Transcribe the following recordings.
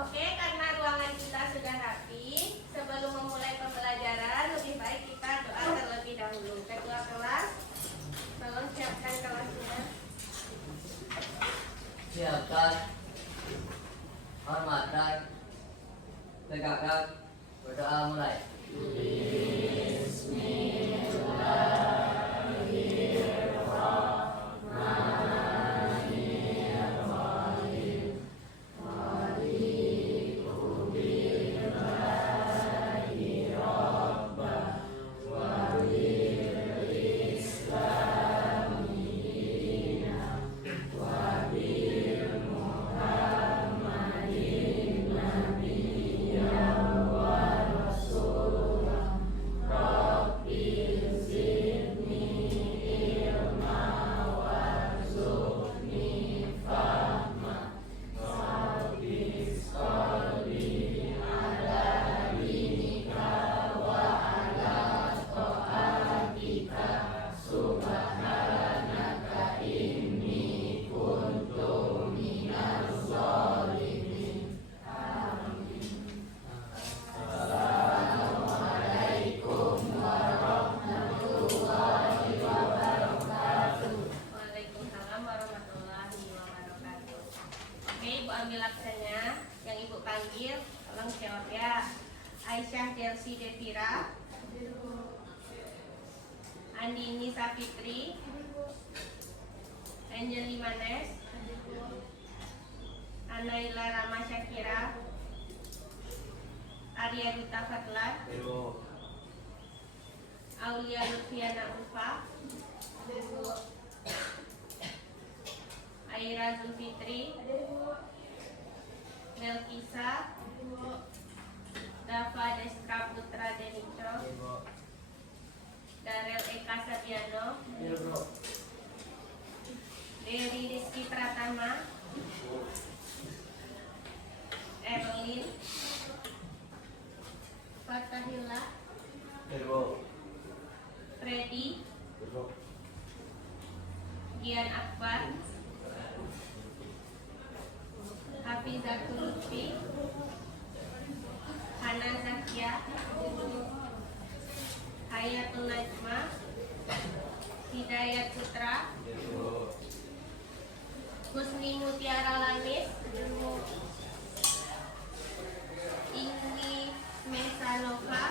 Oke, karena ruangan kita sudah rapi, sebelum memulai pembelajaran lebih baik kita doa terlebih dahulu. Ketua kelas, tolong siapkan kelasnya. Siapkan, hormatkan, tegakkan, berdoa mulai. Waalaikumsalam warahmatullahi wabarakatuh. Oke, Ibu ambil absennya. Yang Ibu panggil, tolong jawab ya. Aisyah Delsi Devira, Andini Sapitri, Angel Limanes, Anaila Rama Syakira, Arya Duta Fatlan, Aulia Lutfiana Ulfa, Aira Zulfitri, Melkisa, Dava Destra Putra Denico, Darel Eka Sabiano, Dery Rizky Pratama, Erlin, Fatahillah, Freddy, Gian Akbar, Hafizatul Lutfi, Hana Zakia, Hayatul Najma, Hidayat Putra, Husni Mutiara Lamis, Inggi Mesanova,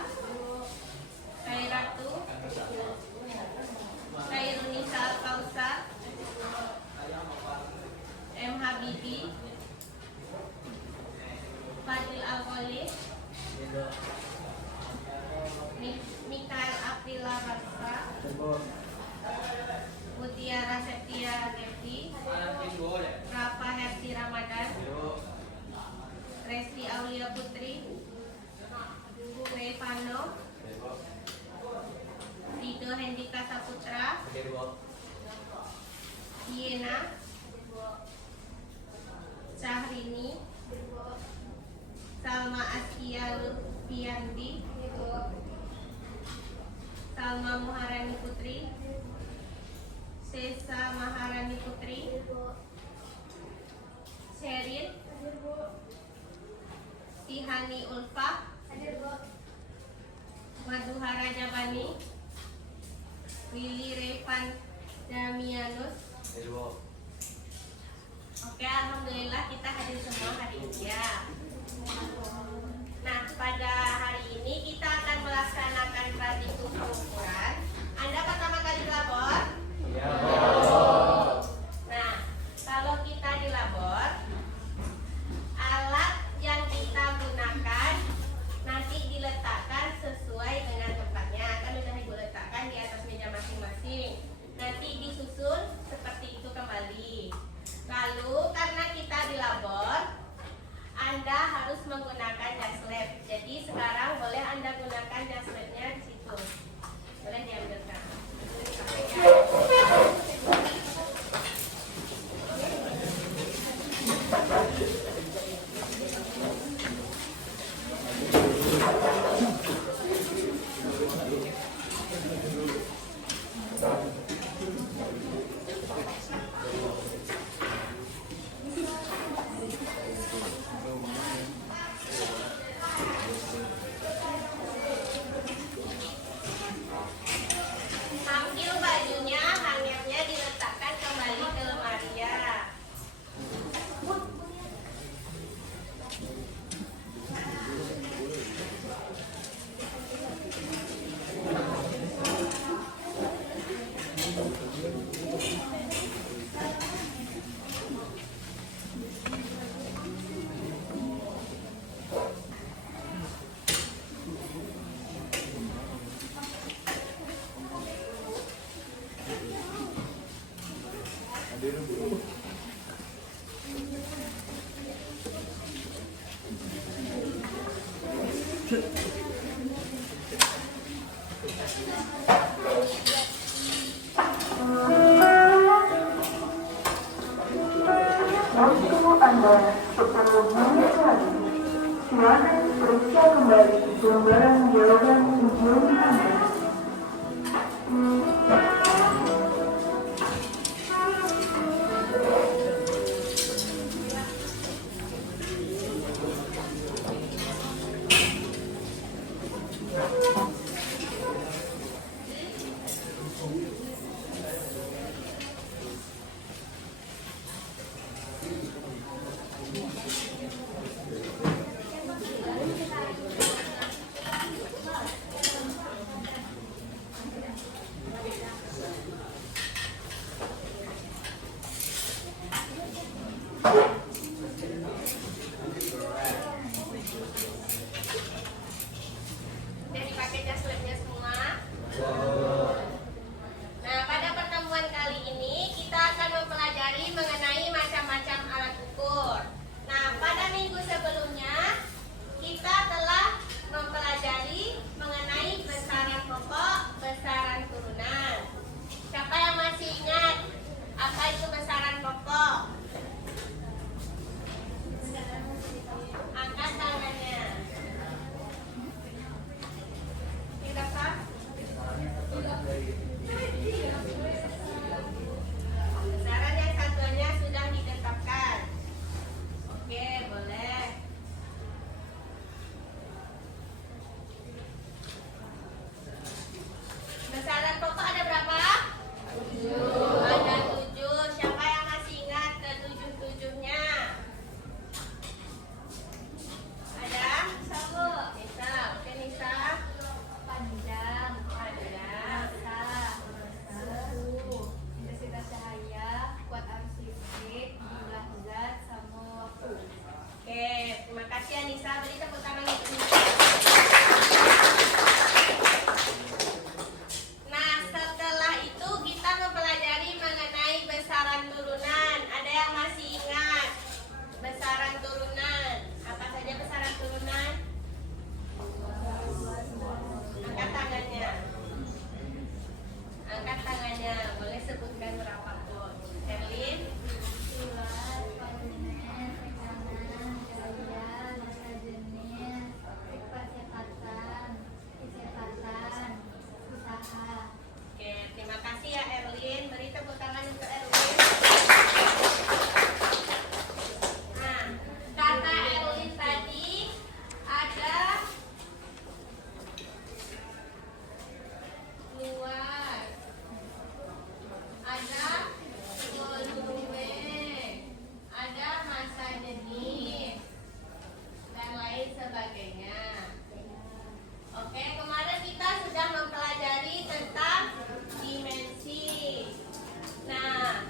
Kairatu, Kairunisa Kausar, M. Habibi, Fadil Awali, Mikael Aprila Baksa, Mutiara Septia Devi, Rafa Hersi Ramadan, Resti Aulia Putri, Revano, Rido Hendika Saputra, Yena, Syahrini, Salma Askia Lutfiandi, Salma Muharani Putri, Sesa Maharani Putri, Sherin, Tihani Ulfa, Madhuhara Jabani, Willy Revan Damianus. Oke, alhamdulillah kita hadir semua hari ini ya. Nah, pada hari ini kita akan melaksanakan tradisi pengukuran. Anda pertama kali labor? Ya. Nah, kalau kita di labor, alat yang kita gunakan nanti diletakkan sesuai dengan tempatnya. Kan sudah Ibu letakkan di atas meja masing-masing. Nanti disusun seperti itu kembali. Lalu karena kita di labor, Anda harus menggunakan jas lab. Jadi sekarang boleh Anda gunakan jas labnya di situ. Boleh diambilkan. Waktu Anda 10 menit lagi. Silakan periksa kembali lembaran jawaban ujian Anda. Udah dipakai jas labnya semua? Nah, pada pertemuan kali ini kita akan mempelajari mengenai macam-macam alat ukur. Nah, pada minggu sebelumnya kita telah mempelajari mengenai besaran pokok, besaran turunan. Siapa yang masih ingat apa itu besaran pokok? Angkat tangannya. Tidak sah? Besaran yang satuannya sudah ditetapkan. Oke, boleh. Besaran pokok ada berapa? 7. Ada 7. Siapa yang masih ingat ke-7-7-nya? Ada? Nisa, Bu. Nisa. Oke, Nisa. Panjang, Ada. masa, suhu, intensitas cahaya, kuat arus listrik, jumlah zat, sama waktu. Oke, terima kasih ya Nisa. Beri tepuk tangan untuk Nisa. Nah, setelah itu kita mempelajari mengenai besaran turunan. Ada yang masih ingat besaran turunan? Apa saja besaran turunan? Angkat tangannya. Angkat tangannya. Boleh sebutkan berapapun. Erlin? Luas, volume, tekanan, gaya, masa jenis, kecepatan, usaha. Oke, terima kasih ya Erlin. Beri tepuk tangan untuk Erlin. Nah, kata Erlin tadi ada luas, ada volume, ada masa jenis, dan lain sebagainya. Oke, kemarin kita sudah mempelajari tentang dimensi. Nah,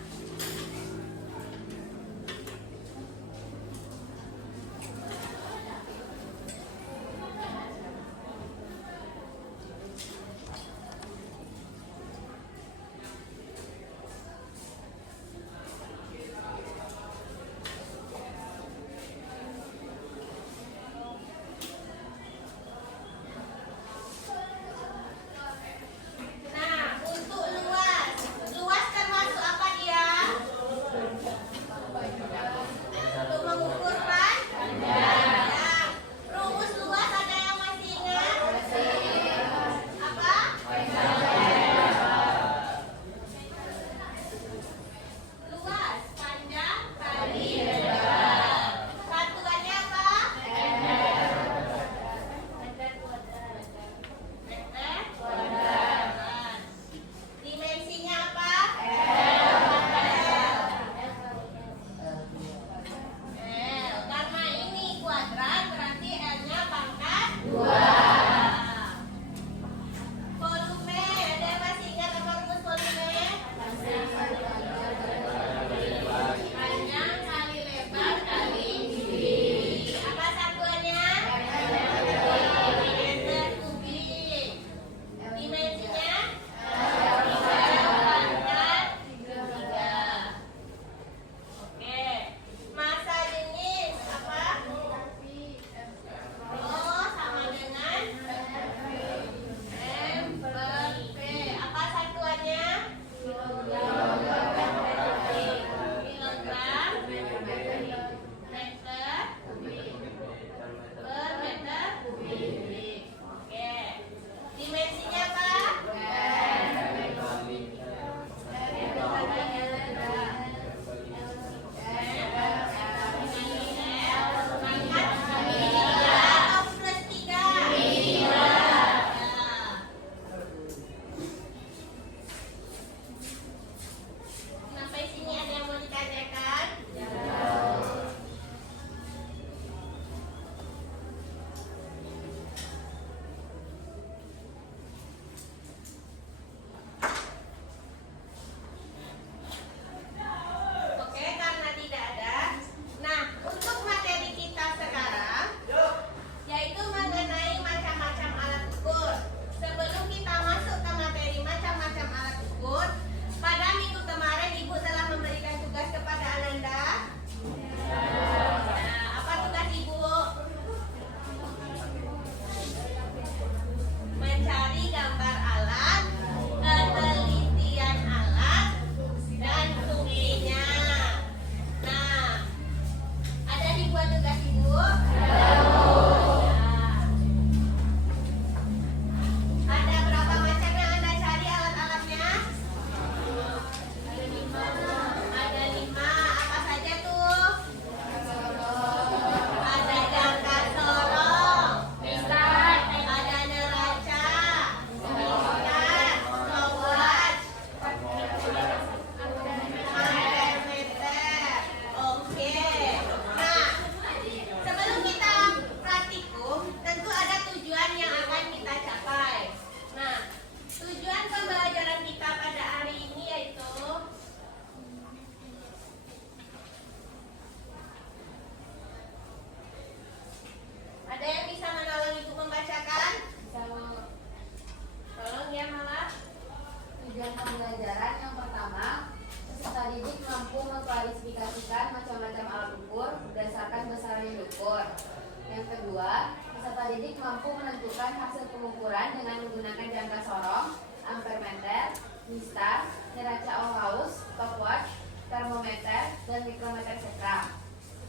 didik mampu menentukan hasil pengukuran dengan menggunakan jangka sorong, ampermeter, mistar, neraca Ohaus, stopwatch, termometer, dan mikrometer sekram.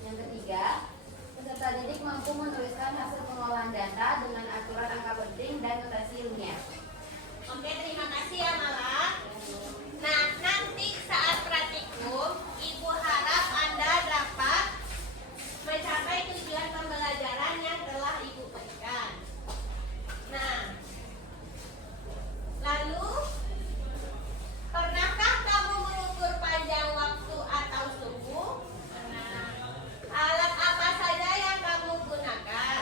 Yang ketiga, peserta didik mampu menuliskan hasil pengolahan data dengan aturan angka penting dan notasi ilmiah. Oke, terima kasih ya Mala. Nah, nanti saat praktikum, Ibu harap Anda dapat mencapai tujuan pembelajaran yang telah Ibu berikan. Nah, lalu pernahkah kamu mengukur panjang waktu atau suhu? Alat apa saja yang kamu gunakan?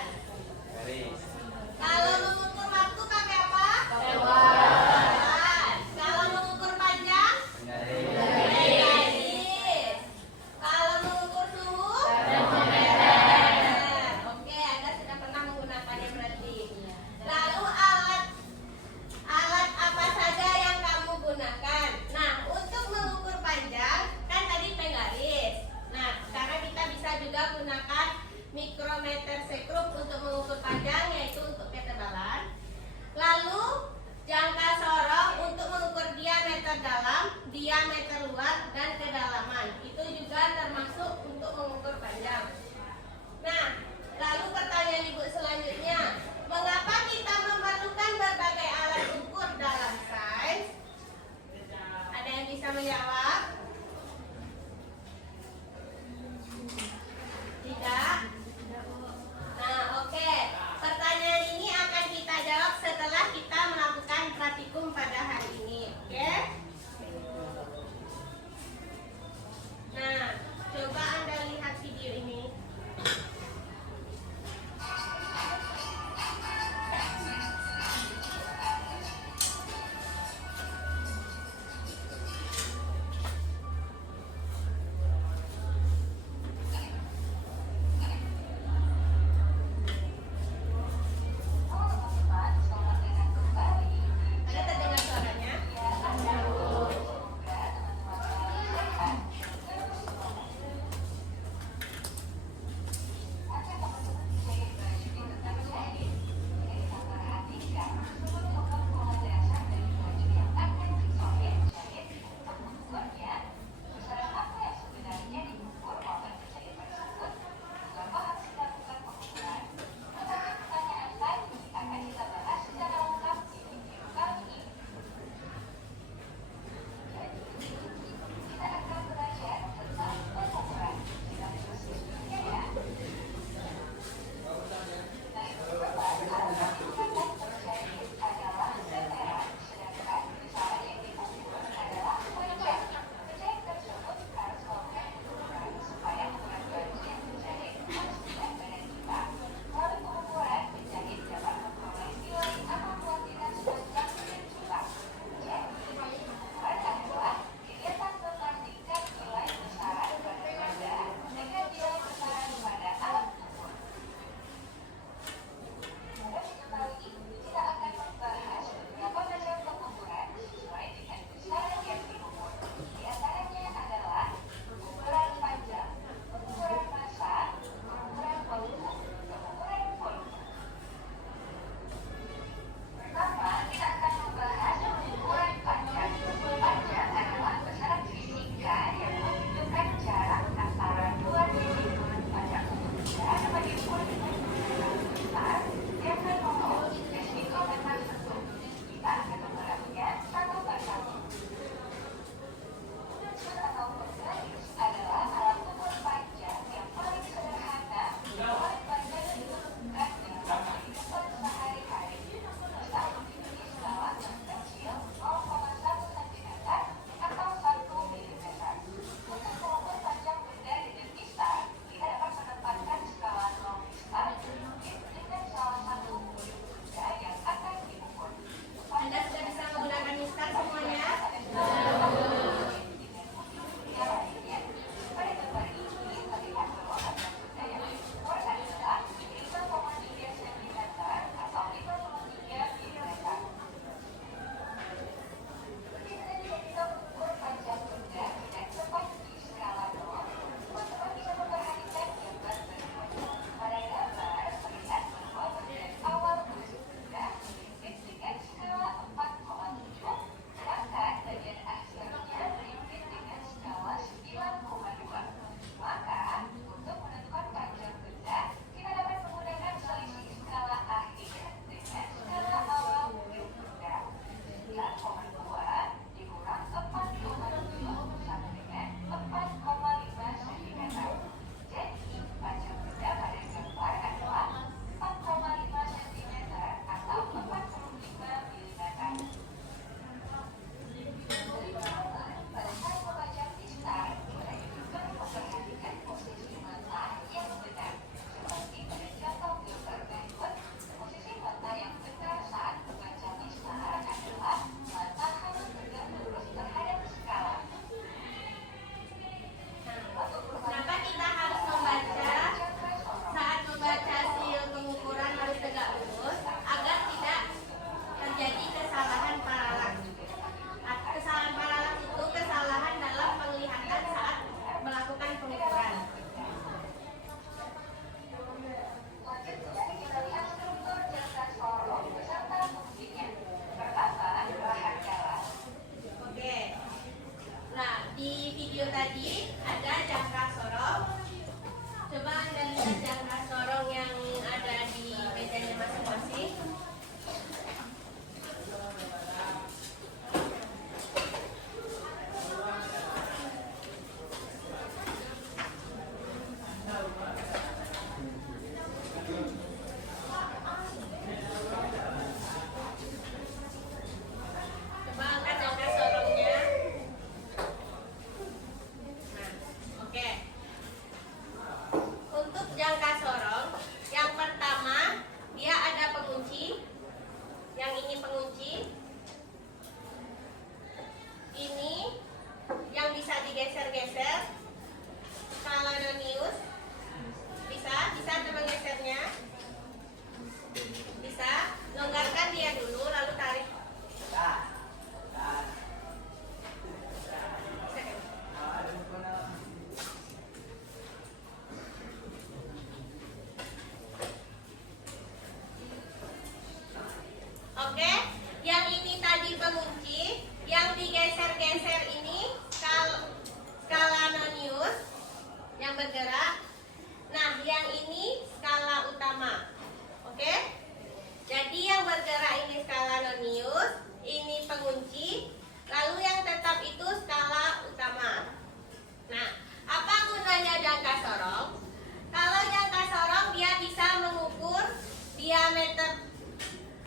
diameter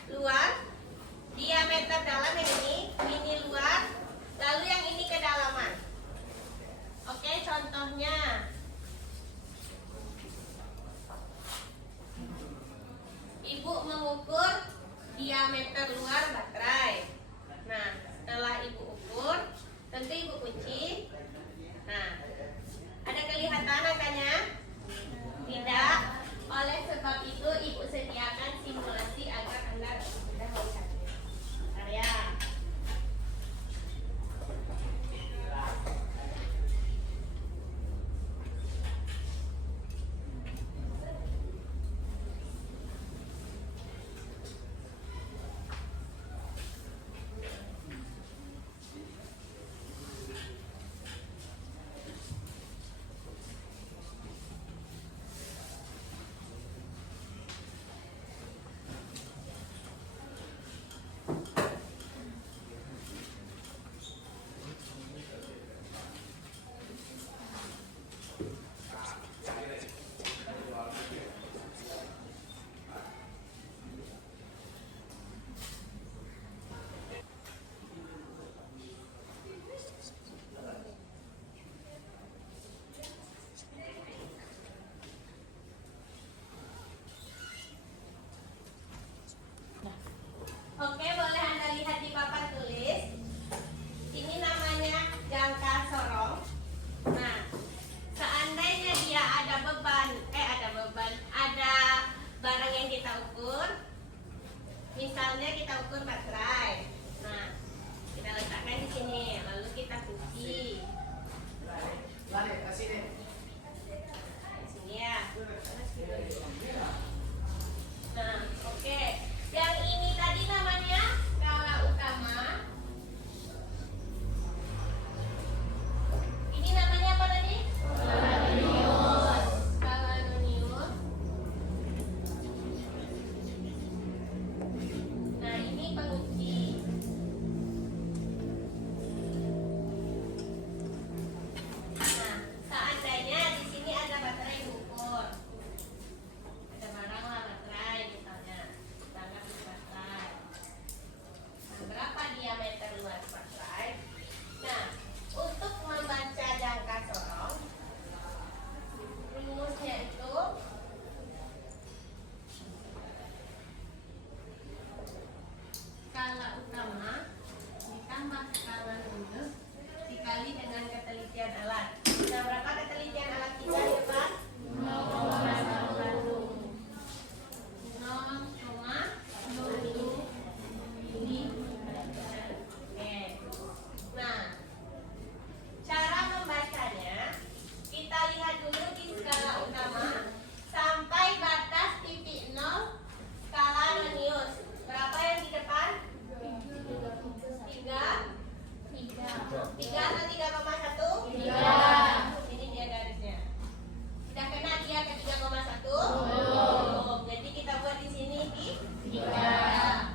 luar, diameter dalam yang ini luar, lalu yang ini kedalaman. Oke, contohnya Ibu mengukur diameter luar baterai. Nah, setelah Ibu ukur, tentu Ibu kunci. Nah, ada kelihatan angkanya? Tidak. Oleh sebab itu, Ibu sediakan simulasi agar Anda mudah melihatnya. Bentar ya. Oke, boleh Anda lihat di papan tulis. Ini namanya jangka sorong. Nah, seandainya dia ada barang yang kita ukur. Misalnya kita ukur baterai. Nah, kita letakkan di sini, lalu kita kunci. Di sini ya. Nah, oke. Yang ini tadi namanya skala utama. Ini namanya apa tadi? Skala nonius. Skala nonius. Nah, ini pengunci. Nah, seandainya di sini ada baterai diukur. Ada barang lah baterai misalnya. Kita anggap ini baterai. Nah, berapa diameter luas baterai? Nah, untuk membaca jangka sorong, rumusnya itu skala utama ditambah skala nonius dikali dengan ketelitian alat. Nah, berapa ketelitian alat kita di depan? 0,01 milimeter. Oke. Nah, cara membacanya kita lihat dulu di skala utama sampai batas titik 0 skala nonius. Berapa yang di depan? 3 atau 3,1? 3. Ini dia garisnya. Sudah kena dia ke 3,1? Belum. Jadi kita buat di sini di 3.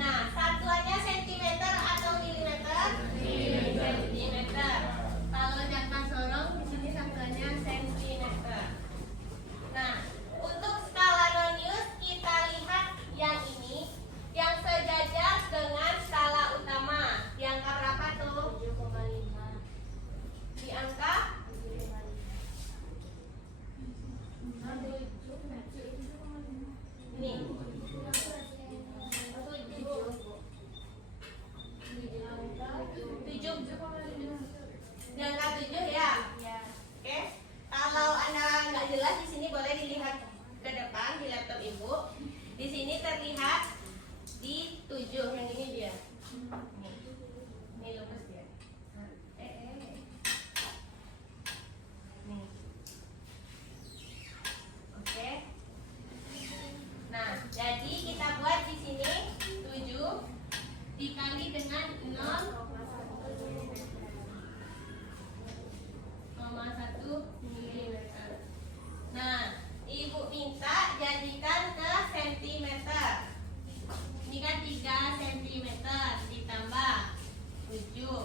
Nah, satuannya sentimeter atau milimeter? Sentimeter. Kalau jangka sorong di sini satuannya sentimeter. Nah, untuk skala nonius kita lihat yang ini yang sejajar dengan skala utama. Di angka berapa tuh? 7,5. Di angka ini. 7. Di angka 7 ya? Oke. Kalau Anda nggak jelas di sini boleh dilihat ke depan di laptop Ibu. Di sini terlihat di 7 yang ini dia. Ini lurus dia. Nih. Oke. Nah, jadi kita buat di sini 7 dikali dengan 0,1 milimeter. Nah, Ibu minta jadikan ke sentimeter. Ini kan 3 cm ditambah 7.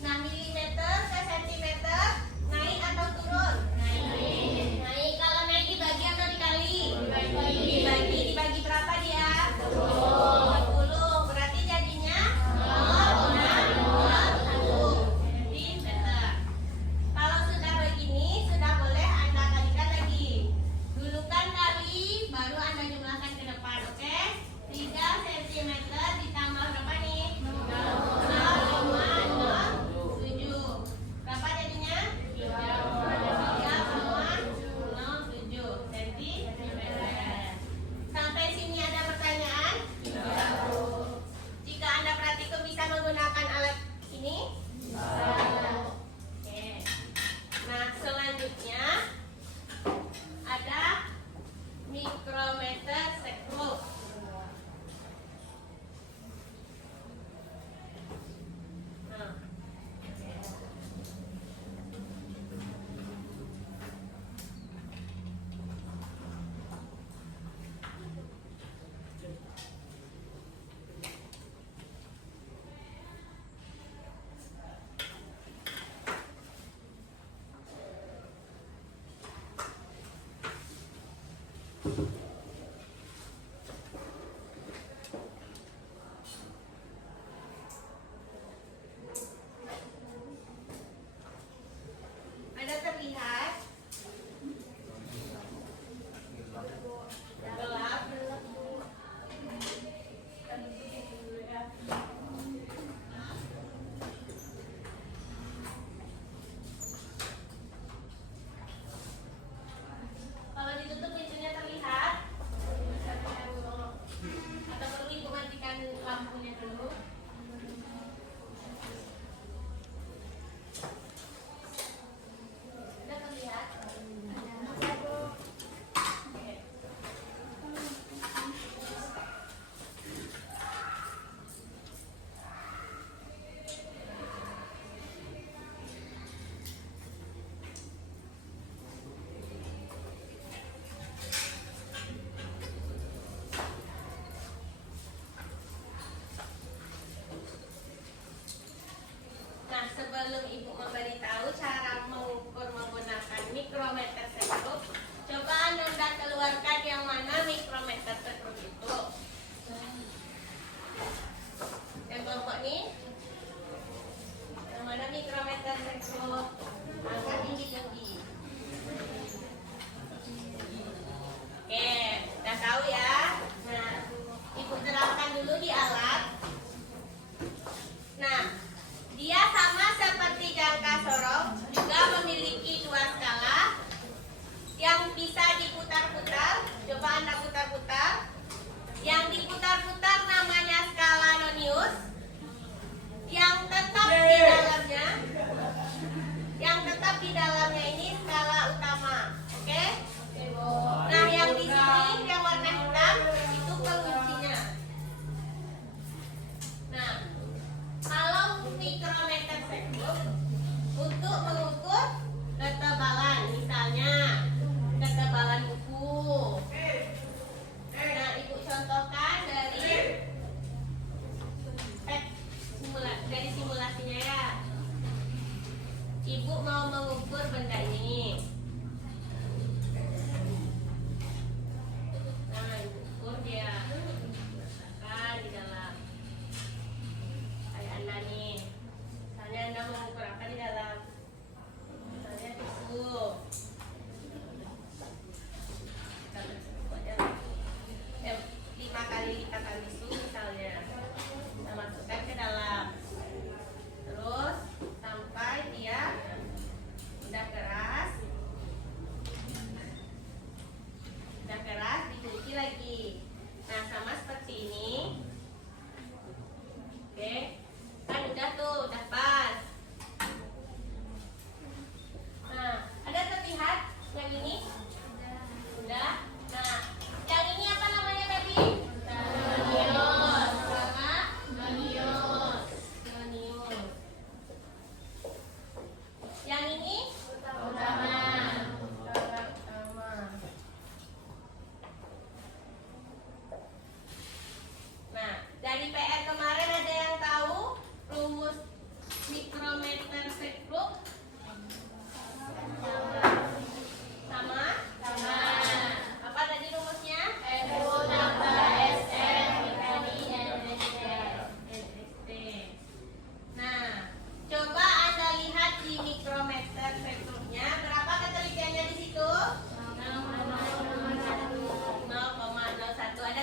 Nah, milimeter ke sentimeter naik atau turun? Naik. Naik. Kalau naik dibagi atau dikali? Dibagi berapa?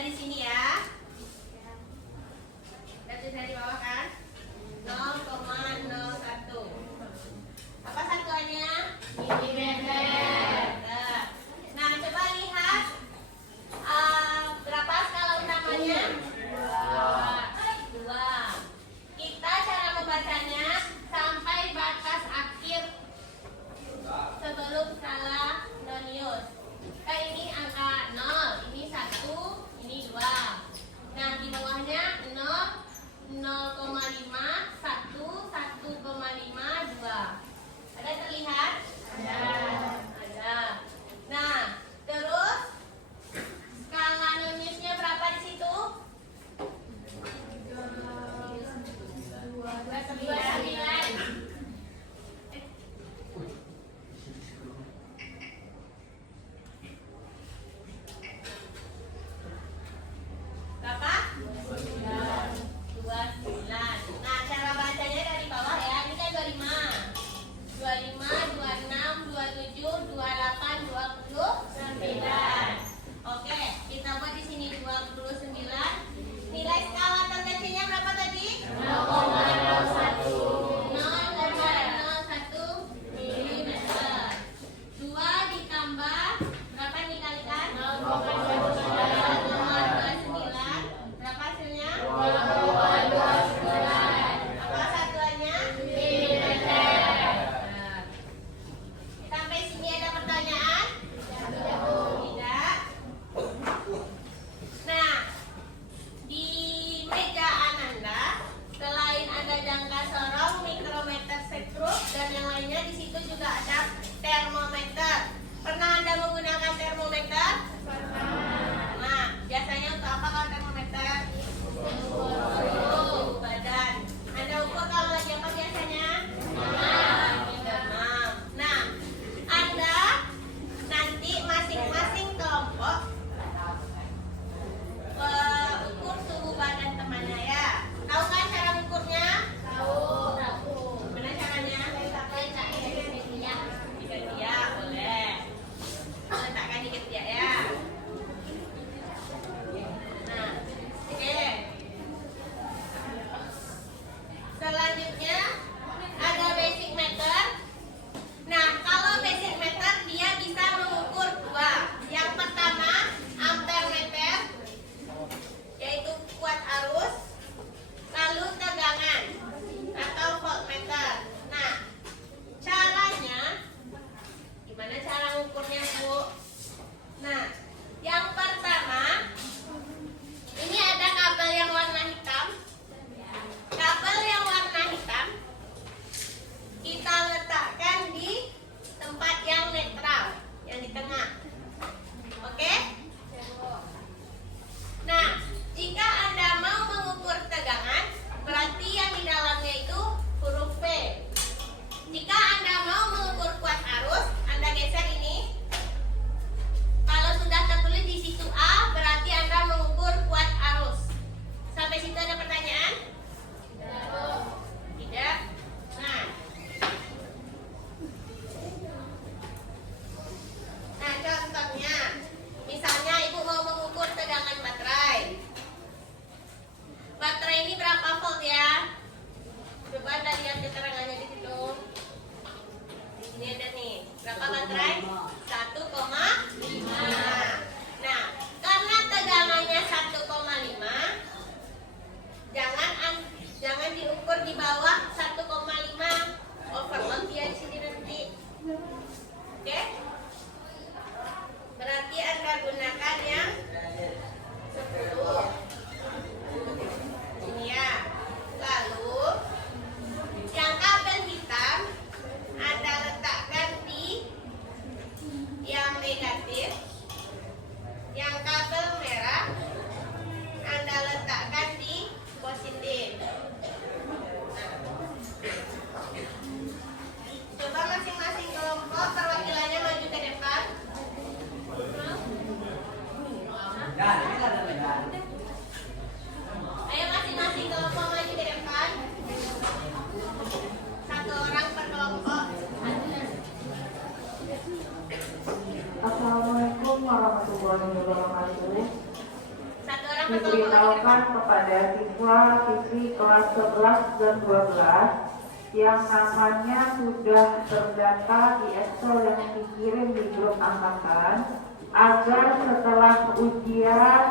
di sini ya. Kita tulisnya di bawah kan? 0,01. Apa satuannya? Milimeter. Nah, coba lihat berapa skala utamanya? 2. Kita cara membacanya sampai batas akhir sebelum skala nonius. Kan ini angka 0, ini 1, ini 2. diberitahukan kepada siswa-siswi kelas 11 dan 12 yang namanya sudah terdata di Excel yang dikirim di grup angkatan agar setelah ujian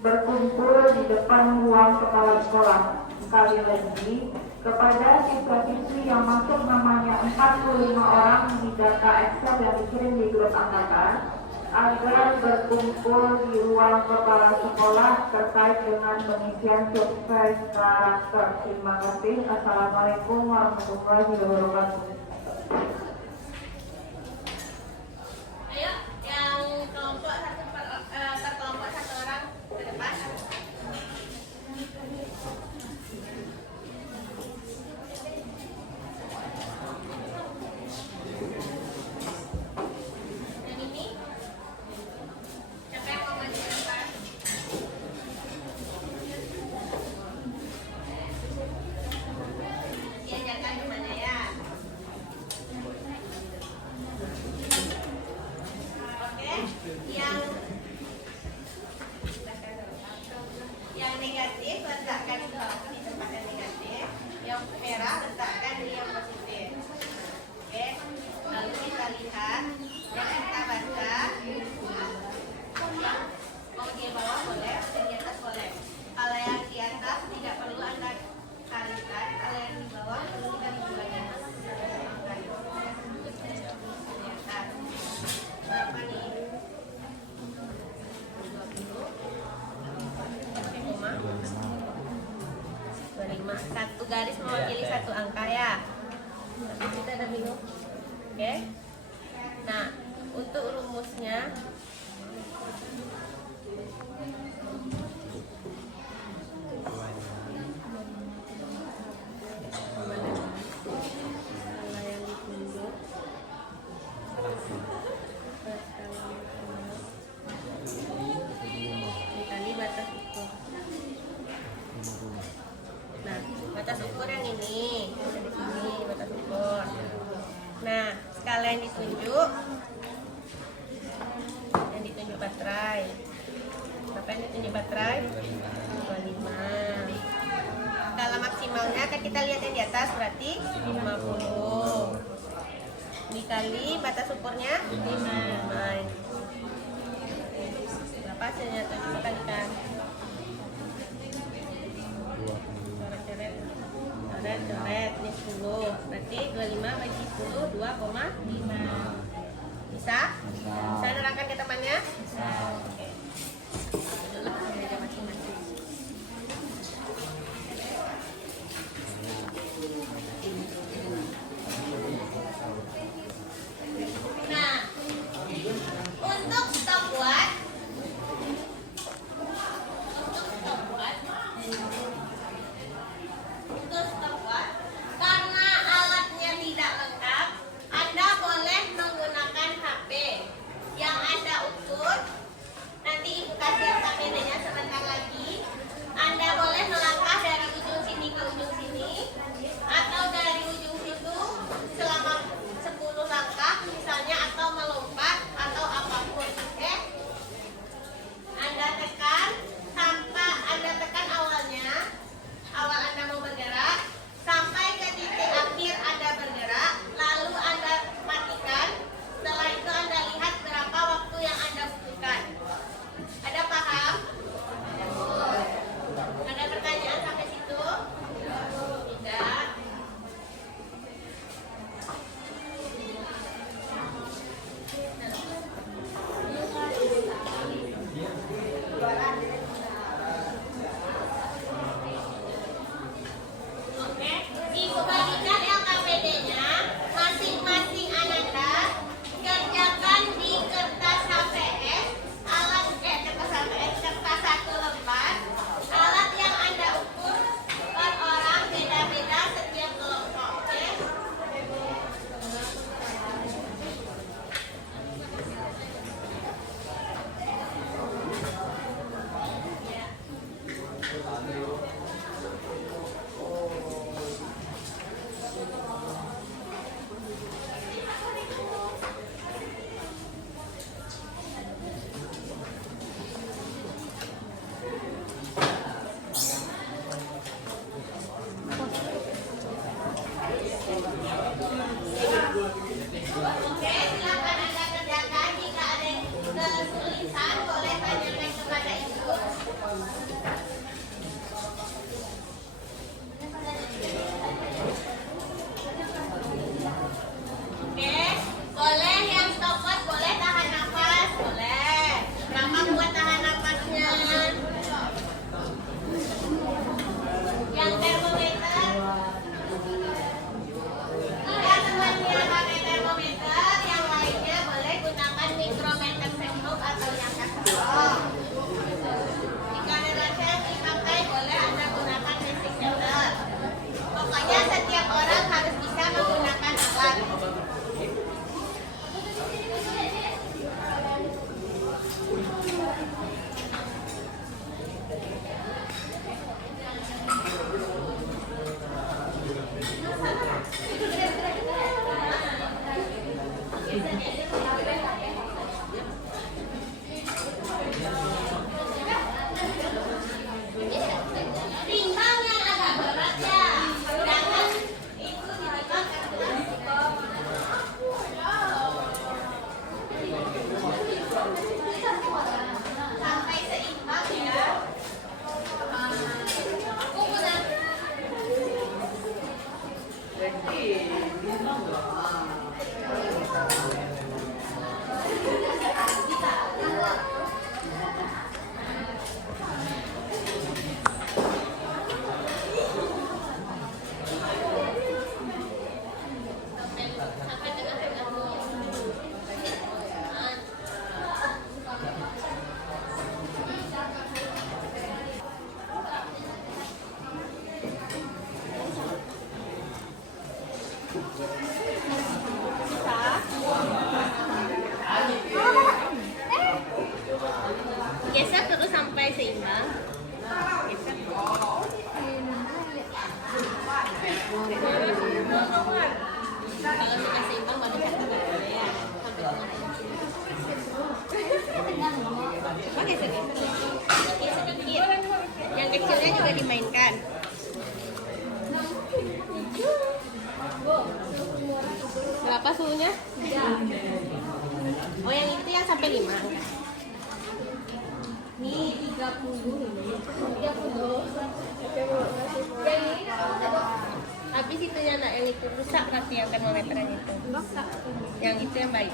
berkumpul di depan ruang kepala sekolah. Sekali lagi, kepada siswa-siswi yang masuk namanya 45 orang di data Excel yang dikirim di grup angkatan agar berkumpul di ruang kepala sekolah terkait dengan pengisian survei karakter. Terima kasih. Assalamualaikum warahmatullahi wabarakatuh. Ayo, yang kelompok terkelompok satu orang ke depan. Yang ini, siapa yang mau maju ke depan? Diajarkan gimana ya? Oke, yang negatif letakkan di tempat yang negatif, yang merah letakkan di yang positif. Oke, lalu kita lihat, yang kita baca, mau di bawah boleh, atau di atas boleh. Kalau yang di atas tidak perlu Anda kalikan, kalau yang di bawah perlu dikali duanya. Di atas. Berapa nih? 25. Satu garis mewakili satu angka ya. Tapi kita ada bingung. Oke. Nah, untuk rumusnya dikali batas ukur. Nah, batas ukur yang ini ada di sini batas ukur. Nah, sekalian ditunjuk baterai. Berapa yang ditunjuk baterai? 25. Skala maksimalnya kan kita lihat yang di atas berarti 50. Dikali batas ukurnya 5. Berapa hasilnya? 7 kalikan. Coret, ini 10. Berarti 25 bagi 10, 2,5. Bisa? Bisa nerangkan ke temannya? Bisa. Oke. Duduklah di meja masing-masing. Nah, untuk stopwatch karena alatnya tidak lengkap, Anda boleh menggunakan HP yang Anda ukur. Nanti Ibu kasih KPD-nya sebentar lagi. Anda boleh melangkah dari ujung sini ke ujung sini, atau dari ujung situ selama 10 langkah misalnya, atau melompat atau apapun. Oke? Anda tekan sampai Anda tekan awalnya, awal Anda mau bergerak sampai ke titik akhir Anda bergerak, lalu Anda matikan. Setelah itu Anda lihat berapa waktu yang Anda butuhkan. Ada paham? Ada pertanyaan sampai situ? Tidak. Oke, Ibu bagikan LKPD-nya masing-masing Ananda kerjakan di kertas HPS, kertas 1 lembar. Alat yang Anda ukur per orang beda-beda setiap kelompok. Oke? Geser terus sampai seimbang. Geser. Kalau sudah seimbang baru satu kali ya. Coba geser-geser. Sedikit. Yang kecilnya juga dimainkan. Berapa suhunya? Oh, yang itu yang sampai 5. Nih 30 ini. 30. Yang ini habis itu ya nak, yang itu rusak berarti yang termometernya itu. Yang itu yang baik.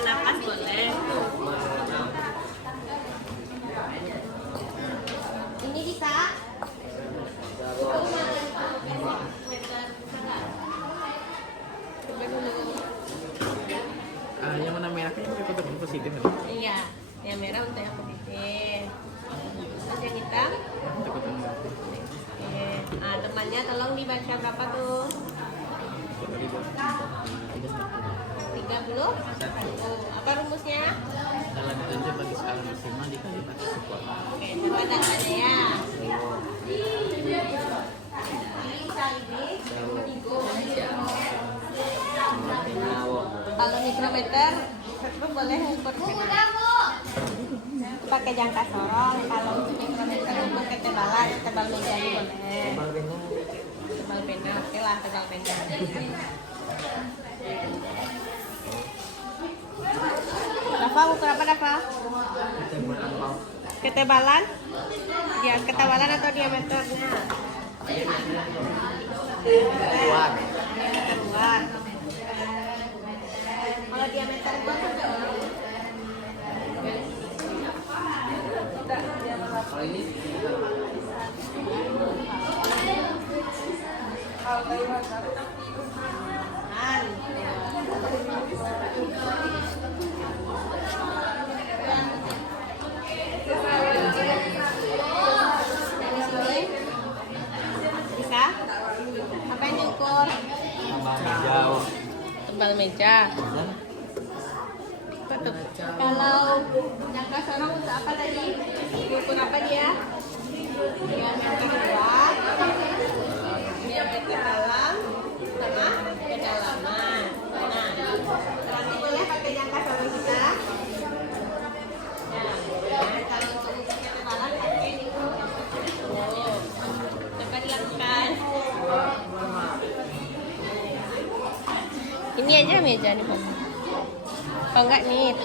Napas boleh. Ini bisa. Yang warna merah kan untuk teman positif kan? Iya, yang merah untuk yang positif. Terus yang hitam? Untuk ketemu. Oke. Ah, temannya tolong dibaca berapa tuh? 30? Oh, apa rumusnya? Dalam tunjuk bagi skala maksimal dikali batas support. Oke, coba datanya ya. Kalau mikrometer, itu boleh ukur pakai jangka sorong. Kalau mikrometer ukur ketebalan, tebal meja boleh. Tebal pena, oke lah tebal pena. Dafa, ukur apa Dafa? Ketebalan? Ya, ketebalan atau diameternya? Kuat. Diameter luar. Kalau diameter luar juga. Kalau ini Bisa? Apa yang diukur? Jauh. Tebal meja. Kalau jangka sorong untuk apa tadi? Ukur apa dia? Diameter luar, diameter dalam, sama kedalaman. Nah, berarti boleh pakai jangka sorong kita. Ya, kalau untuk ukur ketebalan pakai ini. Oh, coba dilakukan. Ini aja meja nih, Pak. Kalau enggak nih.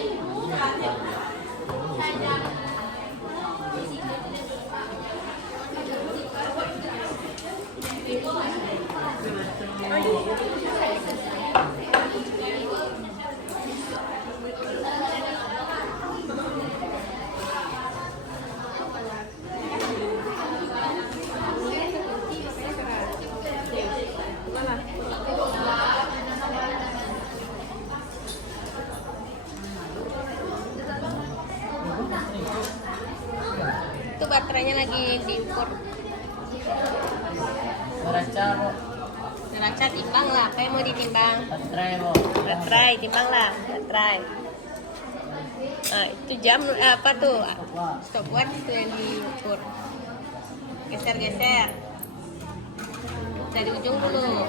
Itu baterainya lagi diukur. neraca po. Neraca timbang lah. Apa yang mau ditimbang? Baterai po. Baterai, timbang lah. Baterai. Nah, itu jam apa tuh? Stopwatch itu yang diukur. Geser-geser. Dari ujung dulu.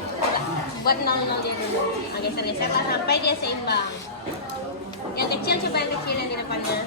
Buat 0 dia dulu. Nah, geser-geser lah sampai dia seimbang. Yang kecil coba yang kecil yang di depannya.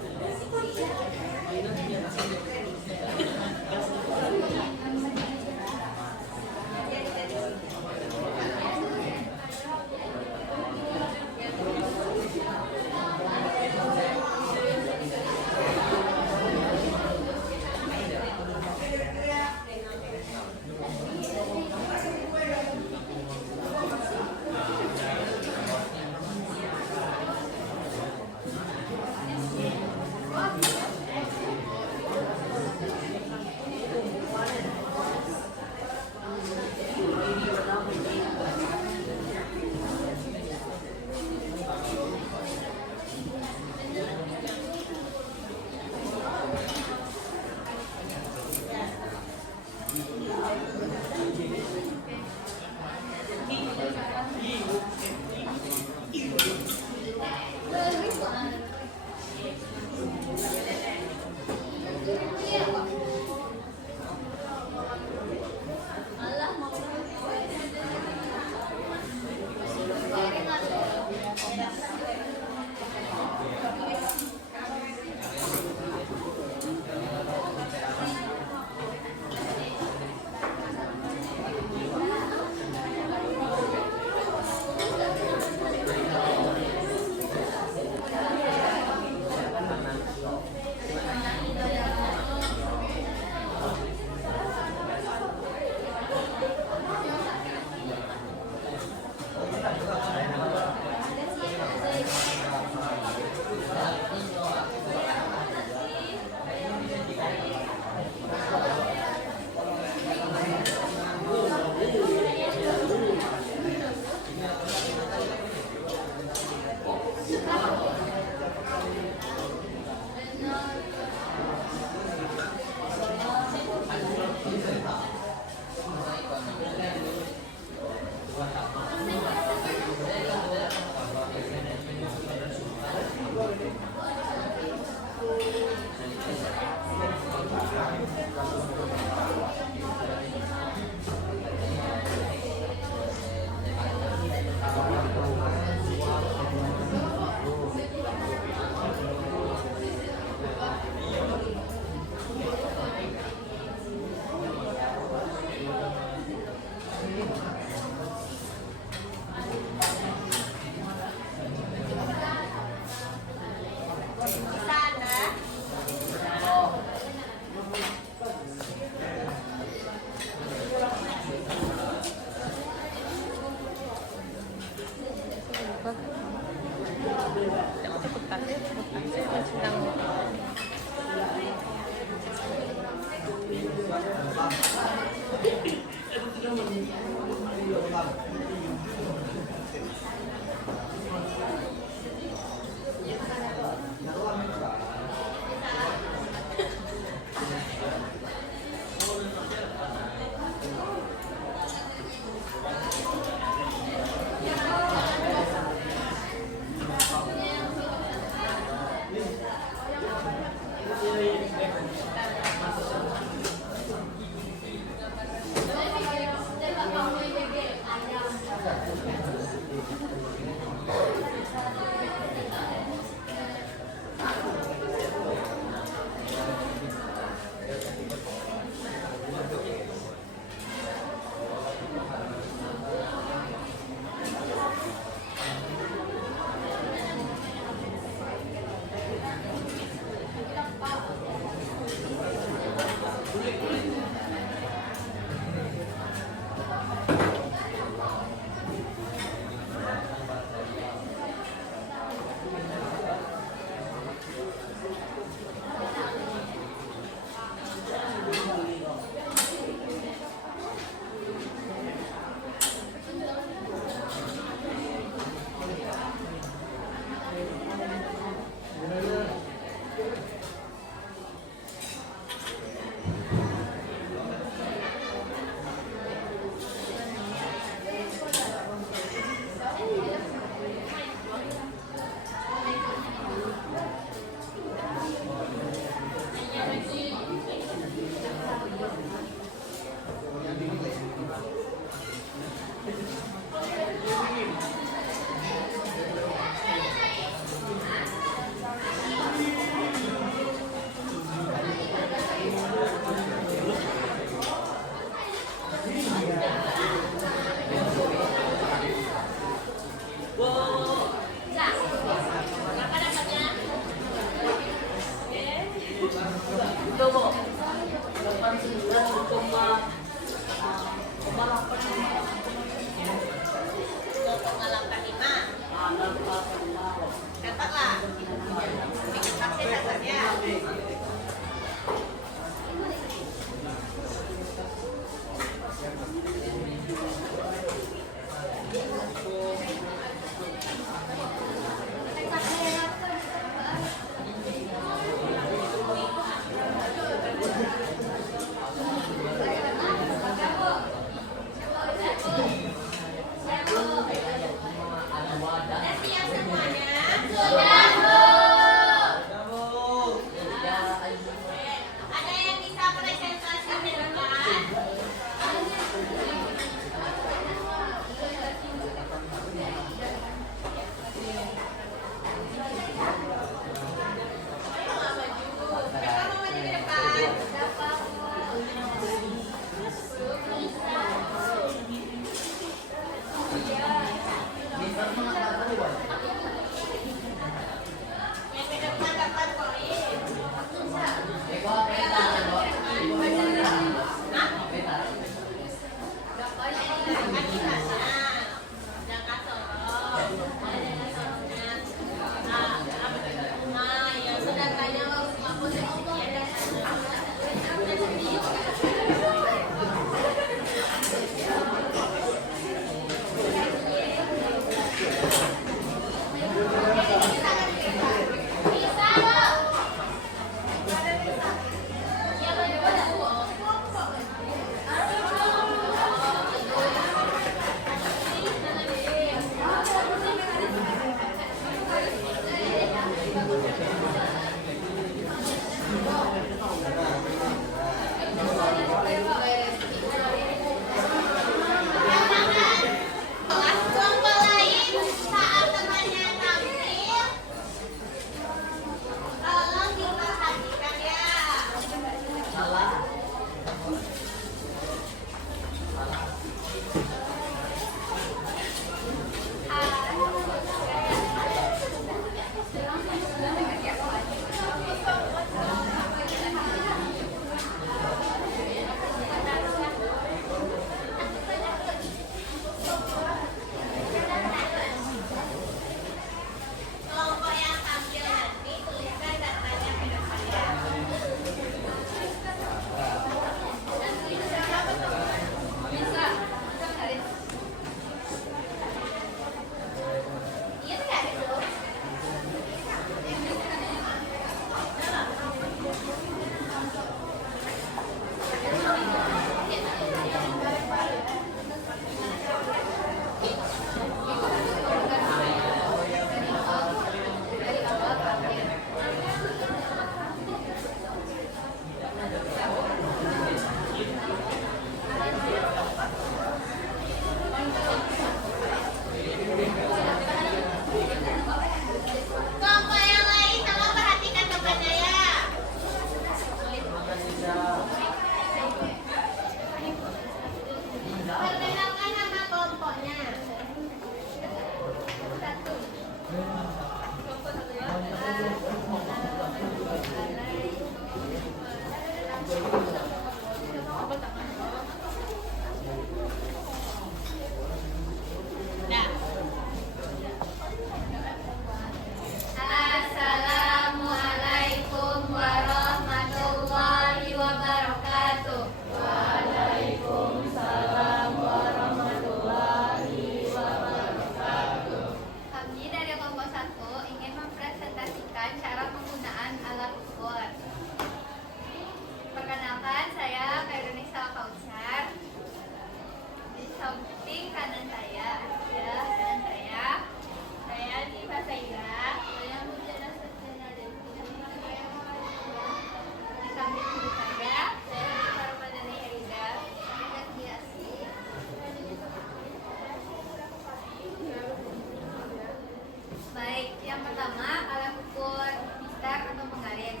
Yang pertama, alat ukur mistar atau penggaris.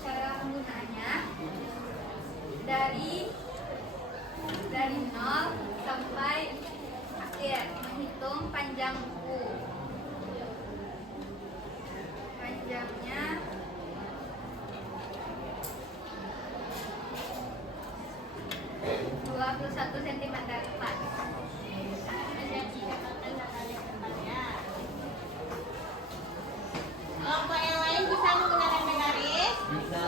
Cara penggunaannya dari 0 sampai akhir, menghitung panjang buku. Panjangnya 21 cm tepat. Kelompok yang lain bisa menggunakan penggaris. Bisa.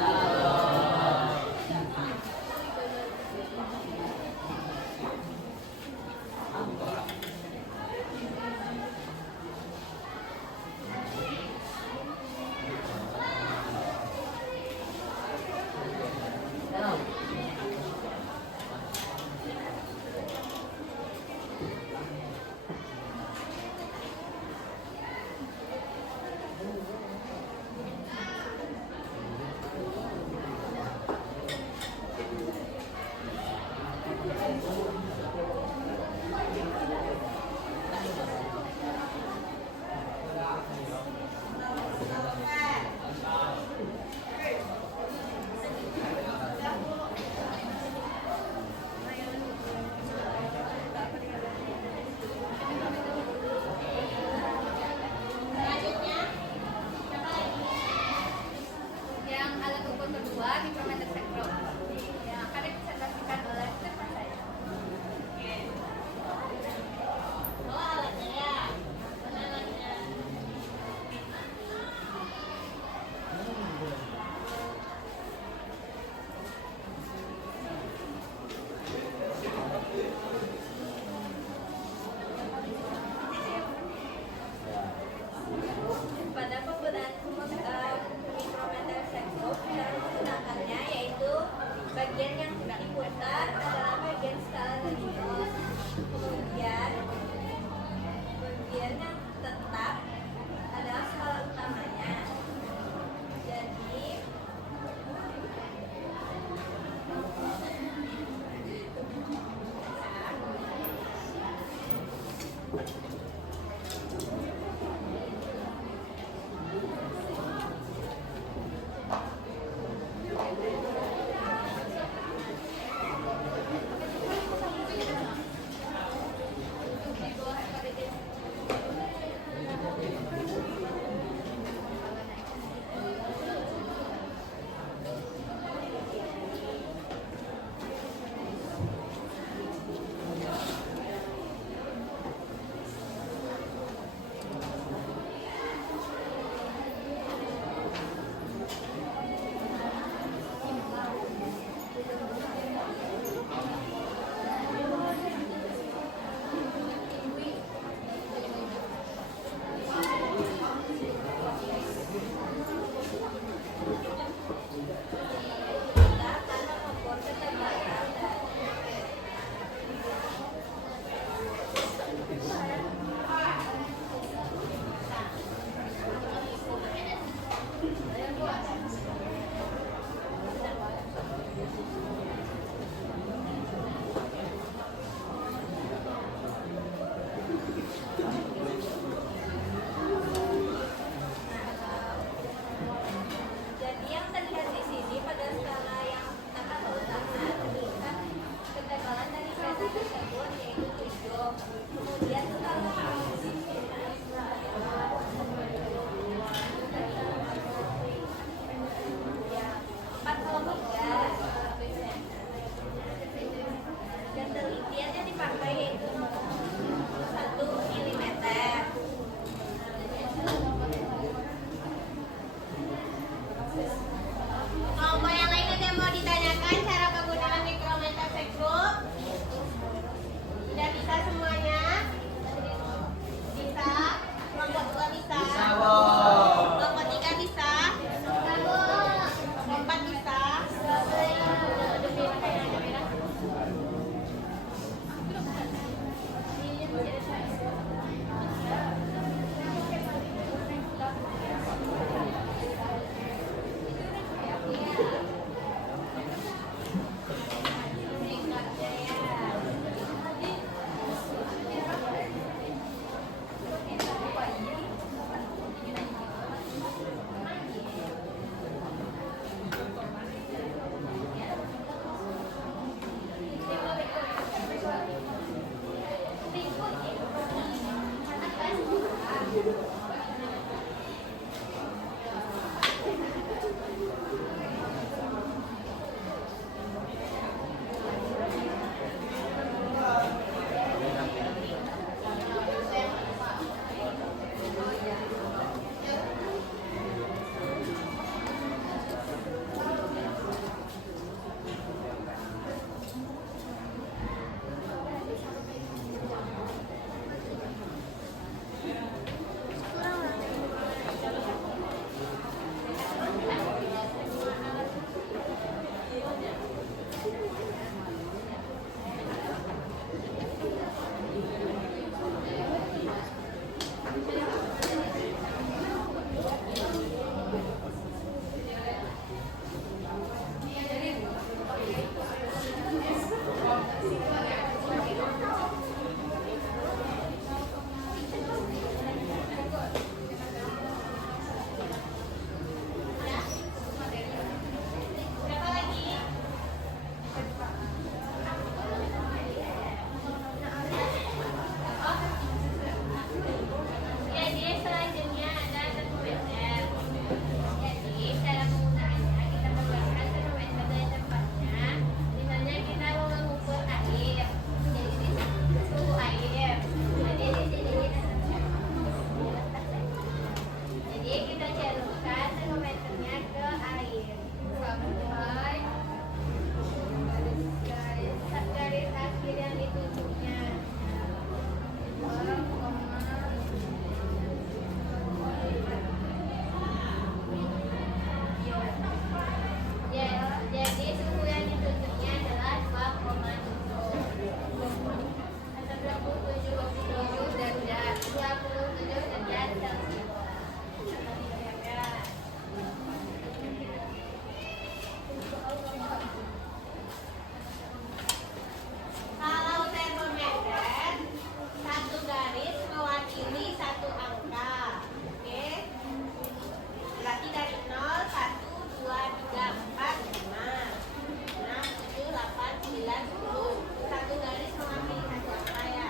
Siapa lagi? Jadi selanjutnya ada termometer. Jadi cara penggunaannya kita menggunakan termometer dari tempatnya. Misalnya kita mau mengukur air, jadi suhu air. Jadi di sini jadi kita celupkan termometernya ke air sampai garis akhir yang ditunjuknya. Jadi suhu yang ditunjuknya adalah 2,7 derajat Celcius. Kalau termometer, satu garis mewakili satu angka. Oke. Berarti dari 0, 1, 2, 3, 4, 5, 6, 7, 8, 9, 10. Satu garis mewakili satu angka ya.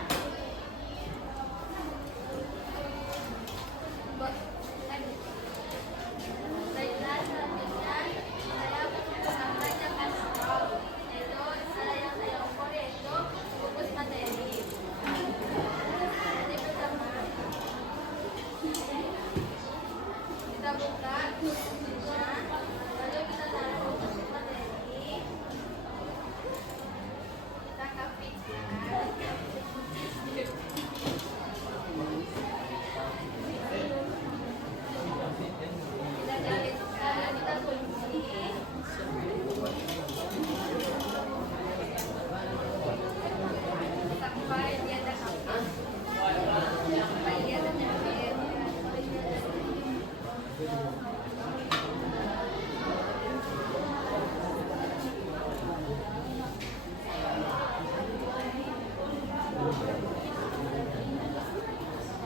Baiklah, selanjutnya saya menggunakan jangka sorong, yaitu yang saya ukur yaitu bungkus materi. Jadi pertama kita buka bungkusnya, lalu kita taruh bungkus materi, kita kapitkan. Kita jahitkan, kita kunci sampai dia terkapit, sampai dia terjepit.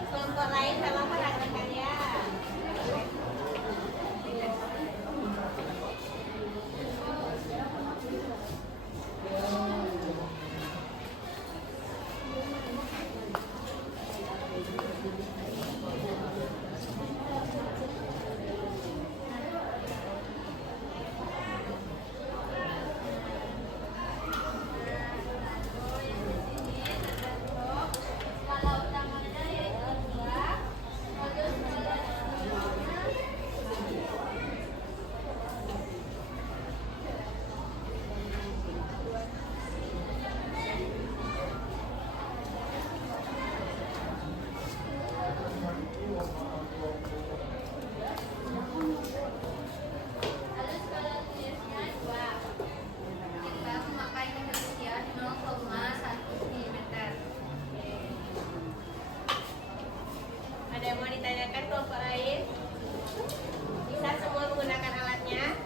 Kelompok lain sama perhatikan ya. Skala utamanya yaitu 2, lalu skala minimumnya lalu skala tulisnya 2. Kita memakai ketinggian 0,1 mm. Ada yang mau ditanyakan kelompok lain? Bisa semua menggunakan alatnya?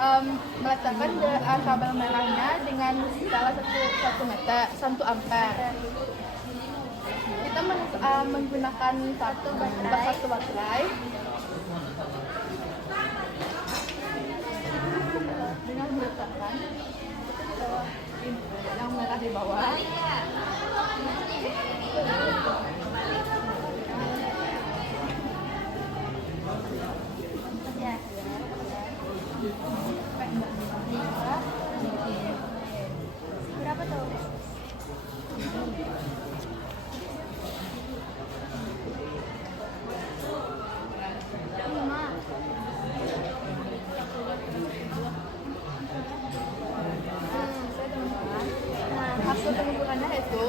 meletakkan kabel merahnya dengan skala 1 meter, 1 ampere. Kita menggunakan satu baterai dengan meletakkan yang merah di bawah. Berapa tuh? Nah, hasil pengukurannya itu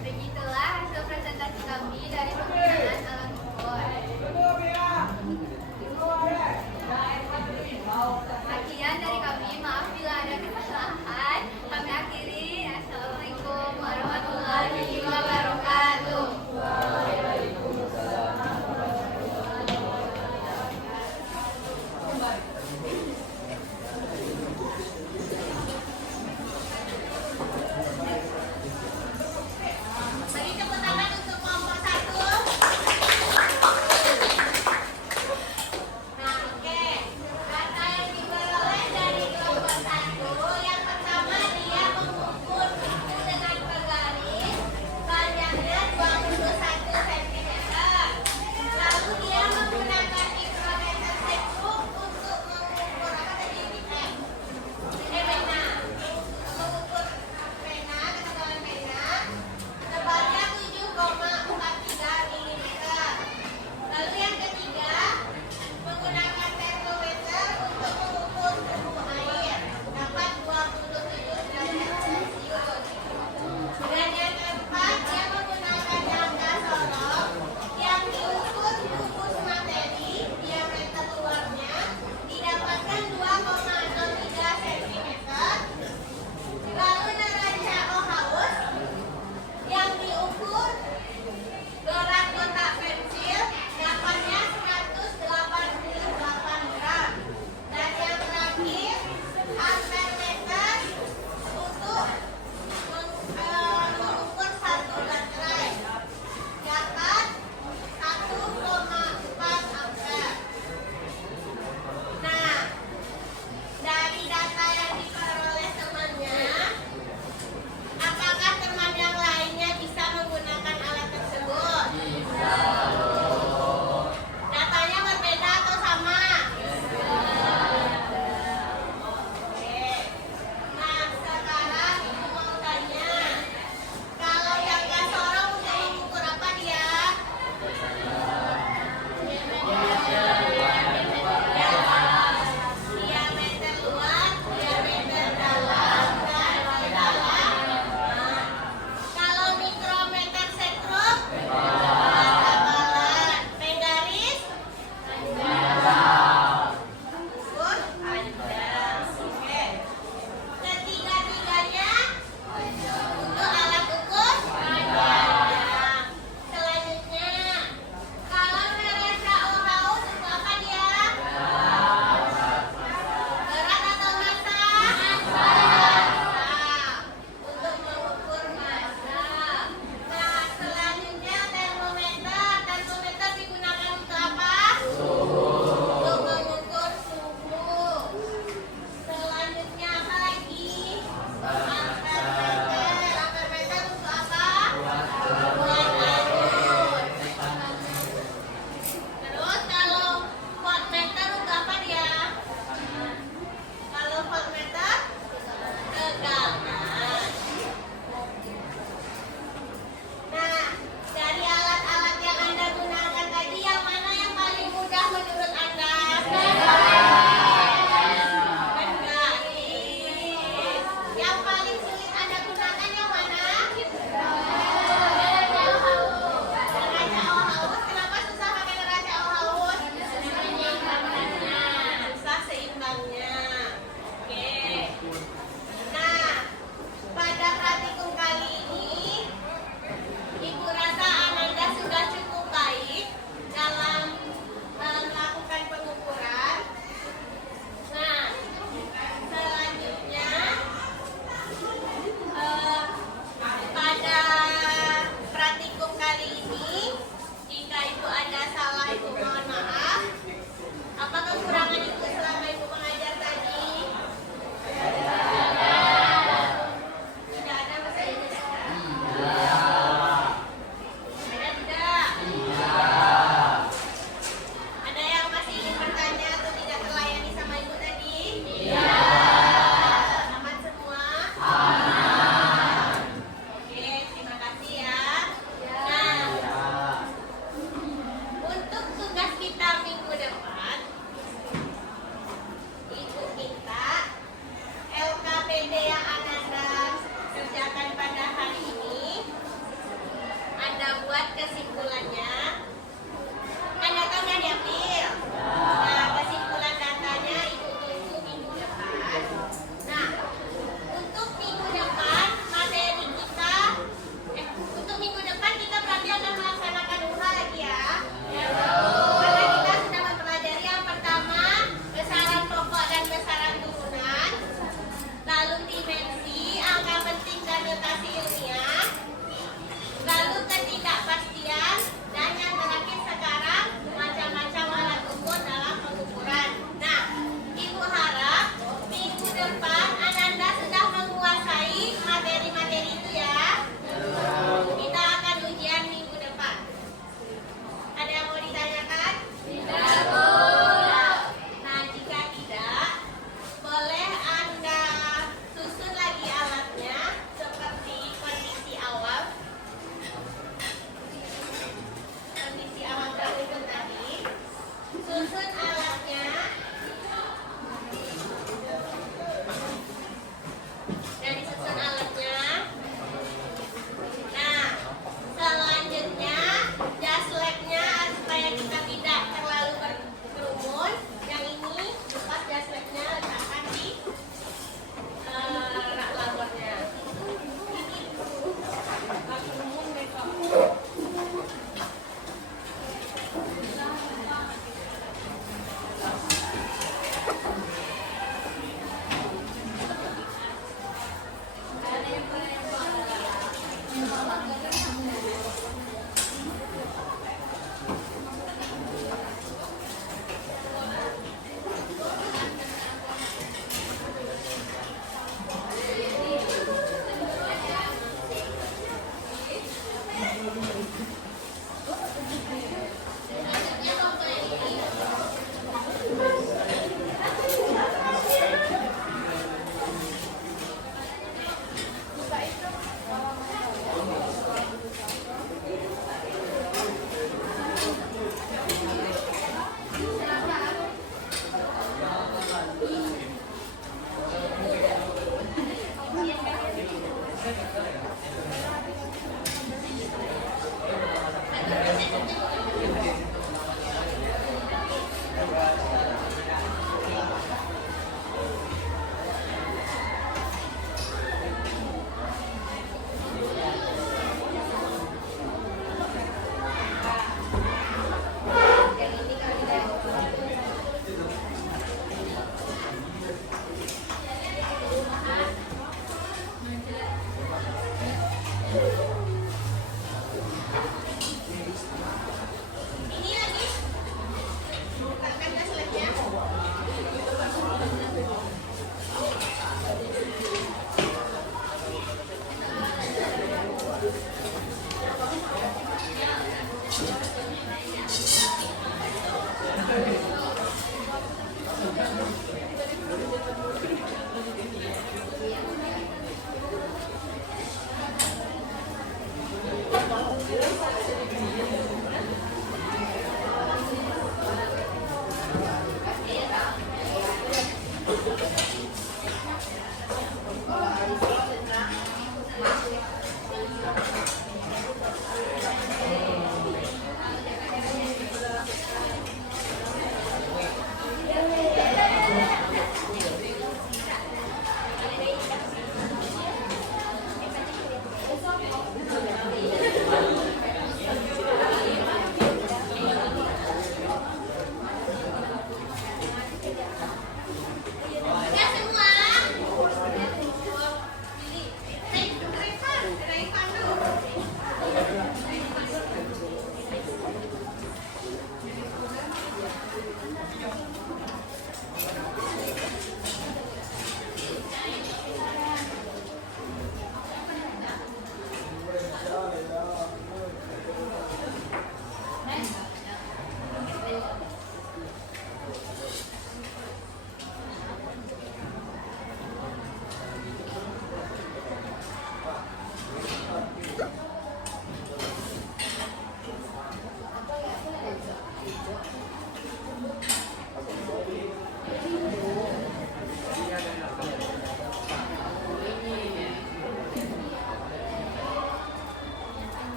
Begitulah hasil presentasi kami dari penggunaan alat ukur. Sekian dari kami, maaf bila ada kesalahan. Kami akhiri. Assalamualaikum warahmatullahi wabarakatuh.